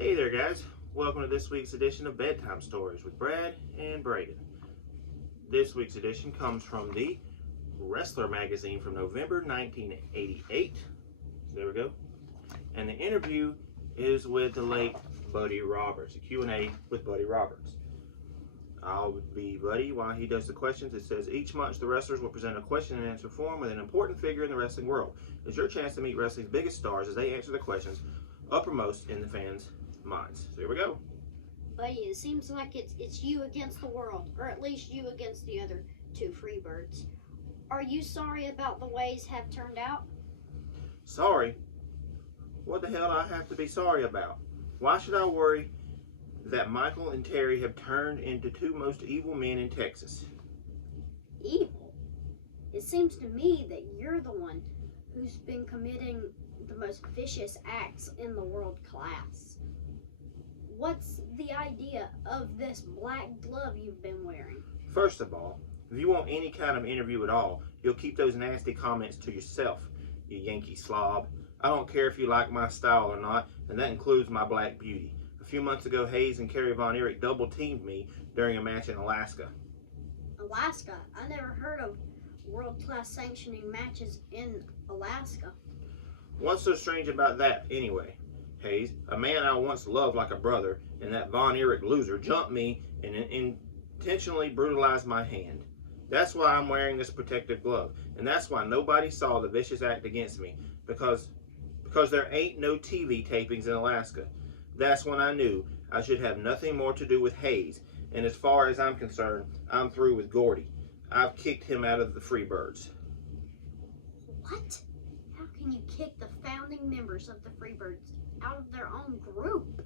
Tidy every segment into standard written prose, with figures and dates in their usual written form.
Hey there guys, welcome to this week's edition of Bedtime Stories with Brad and Braden. This week's edition comes from the Wrestler magazine from November 1988. So there we go. And the interview is with the late Buddy Roberts, a Q&A with Buddy Roberts. I'll be Buddy while he does the questions. It says, each month the wrestlers will present a question and answer form with an important figure in the wrestling world. It's your chance to meet wrestling's biggest stars as they answer the questions uppermost in the fans' minds. So here we go. Buddy, it seems like it's you against the world, or at least you against the other two Freebirds. Are you sorry about the ways have turned out? Sorry? What the hell do I have to be sorry about? Why should I worry that Michael and Terry have turned into two most evil men in Texas? Evil? It seems to me that you're the one who's been committing the most vicious acts in the world class. What's the idea of this black glove you've been wearing? First of all, if you want any kind of interview at all, you'll keep those nasty comments to yourself, you Yankee slob. I don't care if you like my style or not, and that includes my black beauty. A few months ago, Hayes and Kerry Von Erich double-teamed me during a match in Alaska. Alaska? I never heard of world-class sanctioning matches in Alaska. What's so strange about that, anyway? Hayes, a man I once loved like a brother, and that Von Erich loser jumped me and intentionally brutalized my hand. That's why I'm wearing this protective glove, and that's why nobody saw the vicious act against me, because there ain't no TV tapings in Alaska. That's when I knew I should have nothing more to do with Hayes, and as far as I'm concerned, I'm through with Gordy. I've kicked him out of the Freebirds. What? How can you kick the founding members of the Freebirds out of their own group?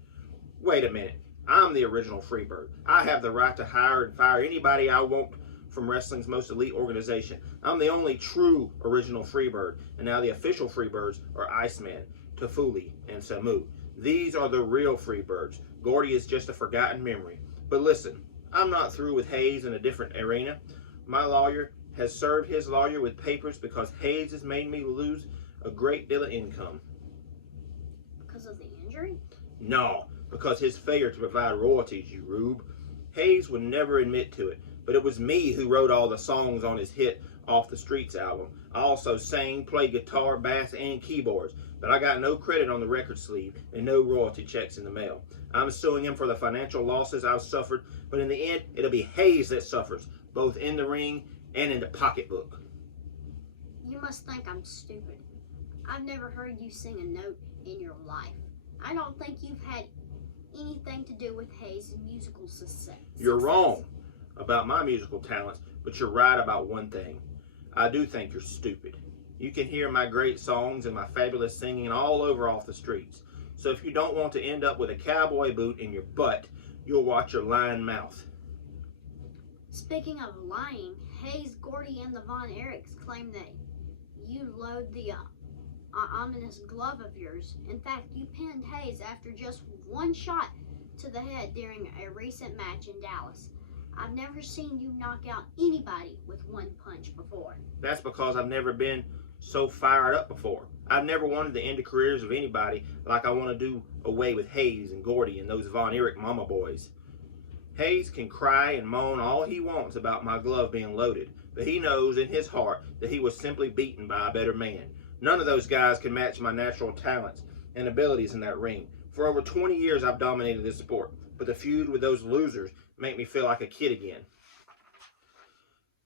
Wait a minute. I'm the original Freebird. I have the right to hire and fire anybody I want from wrestling's most elite organization. I'm the only true original Freebird, and now the official Freebirds are Iceman, Tafuli, and Samu. These are the real Freebirds. Gordy is just a forgotten memory. But listen, I'm not through with Hayes in a different arena. My lawyer has served his lawyer with papers because Hayes has made me lose a great deal of income. Because of the injury? No, because his failure to provide royalties, you rube. Hayes would never admit to it, but it was me who wrote all the songs on his hit Off the Streets album. I also sang, played guitar, bass, and keyboards, but I got no credit on the record sleeve and no royalty checks in the mail. I'm suing him for the financial losses I've suffered, but in the end, it'll be Hayes that suffers, both in the ring and in the pocketbook. You must think I'm stupid. I've never heard you sing a note in your life. I don't think you've had anything to do with Hayes' musical success. You're wrong about my musical talents, but you're right about one thing. I do think you're stupid. You can hear my great songs and my fabulous singing all over Off the Streets. So if you don't want to end up with a cowboy boot in your butt, you'll watch your lying mouth. Speaking of lying, Hayes, Gordy, and the Von Erichs claim that you load the ominous glove of yours. In fact, you pinned Hayes after just one shot to the head during a recent match in Dallas. I've never seen you knock out anybody with one punch before. That's because I've never been so fired up before. I've never wanted to end the careers of anybody like I want to do away with Hayes and Gordy and those Von Erich mama boys. Hayes can cry and moan all he wants about my glove being loaded, but he knows in his heart that he was simply beaten by a better man. None of those guys can match my natural talents and abilities in that ring. For over 20 years I've dominated this sport, but the feud with those losers make me feel like a kid again.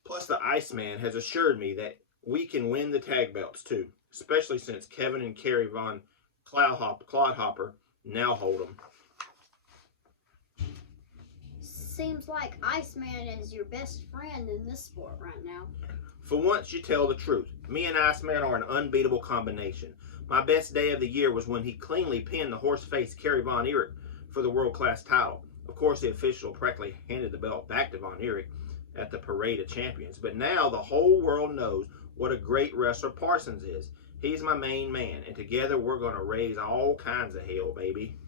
Plus the Iceman has assured me that we can win the tag belts too, especially since Kevin and Kerry Von Clodhopper now hold them. Seems like Iceman is your best friend in this sport right now. For once, you tell the truth. Me and Iceman are an unbeatable combination. My best day of the year was when he cleanly pinned the horse-faced Kerry Von Erich for the world-class title. Of course, the official practically handed the belt back to Von Erich at the Parade of Champions. But now the whole world knows what a great wrestler Parsons is. He's my main man, and together we're going to raise all kinds of hell, baby.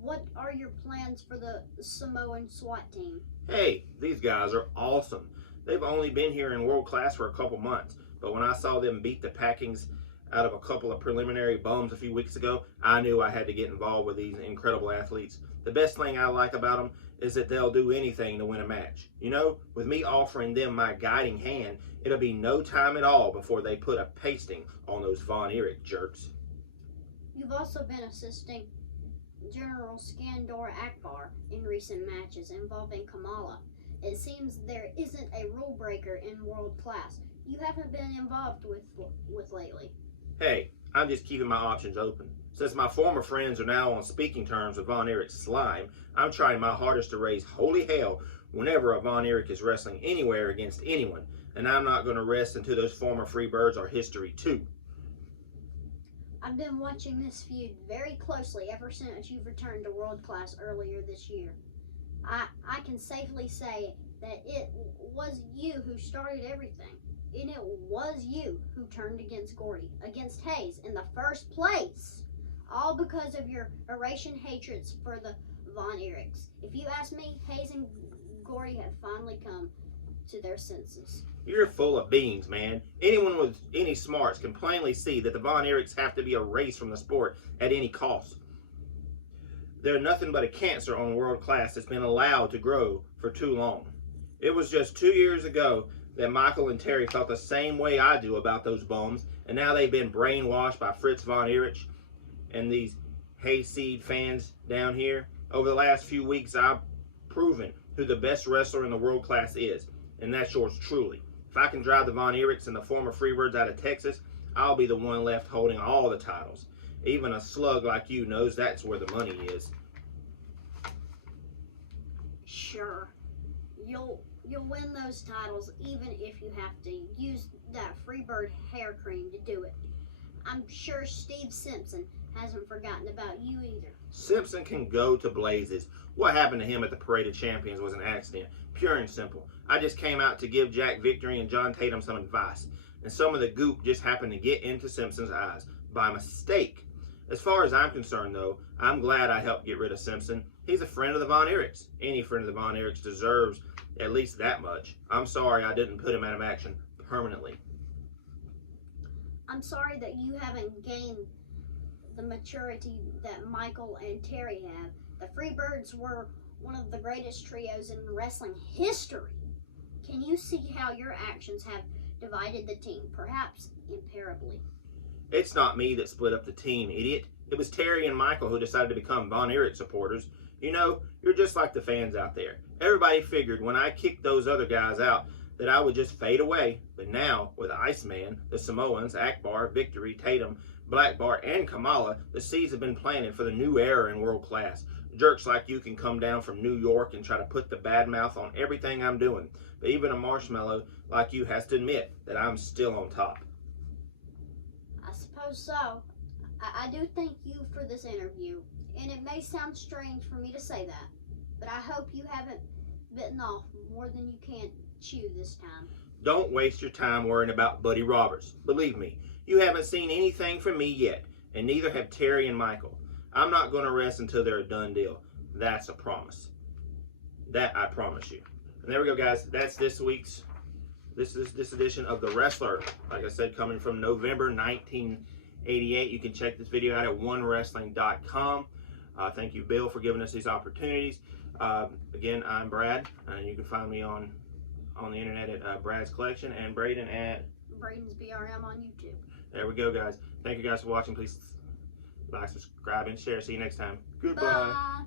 What are your plans for the Samoan SWAT team? Hey, these guys are awesome. They've only been here in world class for a couple months, but when I saw them beat the packings out of a couple of preliminary bums a few weeks ago, I knew I had to get involved with these incredible athletes. The best thing I like about them is that they'll do anything to win a match. You know, with me offering them my guiding hand, it'll be no time at all before they put a pasting on those Von Erich jerks. You've also been assisting General Skandor Akbar in recent matches involving Kamala. It seems there isn't a rule breaker in world class you haven't been involved with lately. Hey, I'm just keeping my options open. Since my former friends are now on speaking terms with Von Erich's slime, I'm trying my hardest to raise holy hell whenever a Von Erich is wrestling anywhere against anyone, and I'm not going to rest until those former Freebirds are history too. I've been watching this feud very closely ever since you've returned to world class earlier this year. I can safely say that it was you who started everything. And it was you who turned against Gordy, against Hayes in the first place. All because of your Eurasian hatreds for the Von Erichs. If you ask me, Hayes and Gordy have finally come to their senses. You're full of beans, man. Anyone with any smarts can plainly see that the Von Erichs have to be erased from the sport at any cost. They're nothing but a cancer on world class that's been allowed to grow for too long. It was just 2 years ago that Michael and Terry felt the same way I do about those bums, and now they've been brainwashed by Fritz Von Erich and these hayseed fans down here. Over the last few weeks, I've proven who the best wrestler in the world class is, and that's yours truly. If I can drive the Von Erichs and the former Freebirds out of Texas, I'll be the one left holding all the titles. Even a slug like you knows that's where the money is. Sure, you'll win those titles even if you have to use that Freebird hair cream to do it. I'm sure Steve Simpson hasn't forgotten about you either. Simpson can go to blazes. What happened to him at the Parade of Champions was an accident, pure and simple. I just came out to give Jack Victory and John Tatum some advice, and some of the goop just happened to get into Simpson's eyes by mistake. As far as I'm concerned, though, I'm glad I helped get rid of Simpson. He's a friend of the Von Erichs. Any friend of the Von Erichs deserves at least that much. I'm sorry I didn't put him out of action permanently. I'm sorry that you haven't gained the maturity that Michael and Terry have. The Freebirds were one of the greatest trios in wrestling history. Can you see how your actions have divided the team, perhaps imparably? It's not me that split up the team, idiot. It was Terry and Michael who decided to become Von Erich supporters. You know, you're just like the fans out there. Everybody figured when I kicked those other guys out that I would just fade away. But now, with Iceman, the Samoans, Akbar, Victory, Tatum, Black Bart, and Kamala, the seeds have been planted for the new era in world class. Jerks like you can come down from New York and try to put the bad mouth on everything I'm doing. But even a marshmallow like you has to admit that I'm still on top. I suppose so. I do thank you for this interview. And it may sound strange for me to say that, but I hope you haven't bitten off more than you can chew this time. Don't waste your time worrying about Buddy Roberts. Believe me, you haven't seen anything from me yet, and neither have Terry and Michael. I'm not going to rest until they're a done deal. That's a promise. That I promise you. And there we go, guys. That's this edition of The Wrestler. Like I said, coming from November 1988. You can check this video out at onewrestling.com. Thank you, Bill, for giving us these opportunities. Again, I'm Brad, and you can find me on the internet at Brad's Collection, and Braden at Braden's BRM on YouTube. There we go, guys. Thank you guys for watching. Please like, subscribe, and share. See you next time. Goodbye. Bye.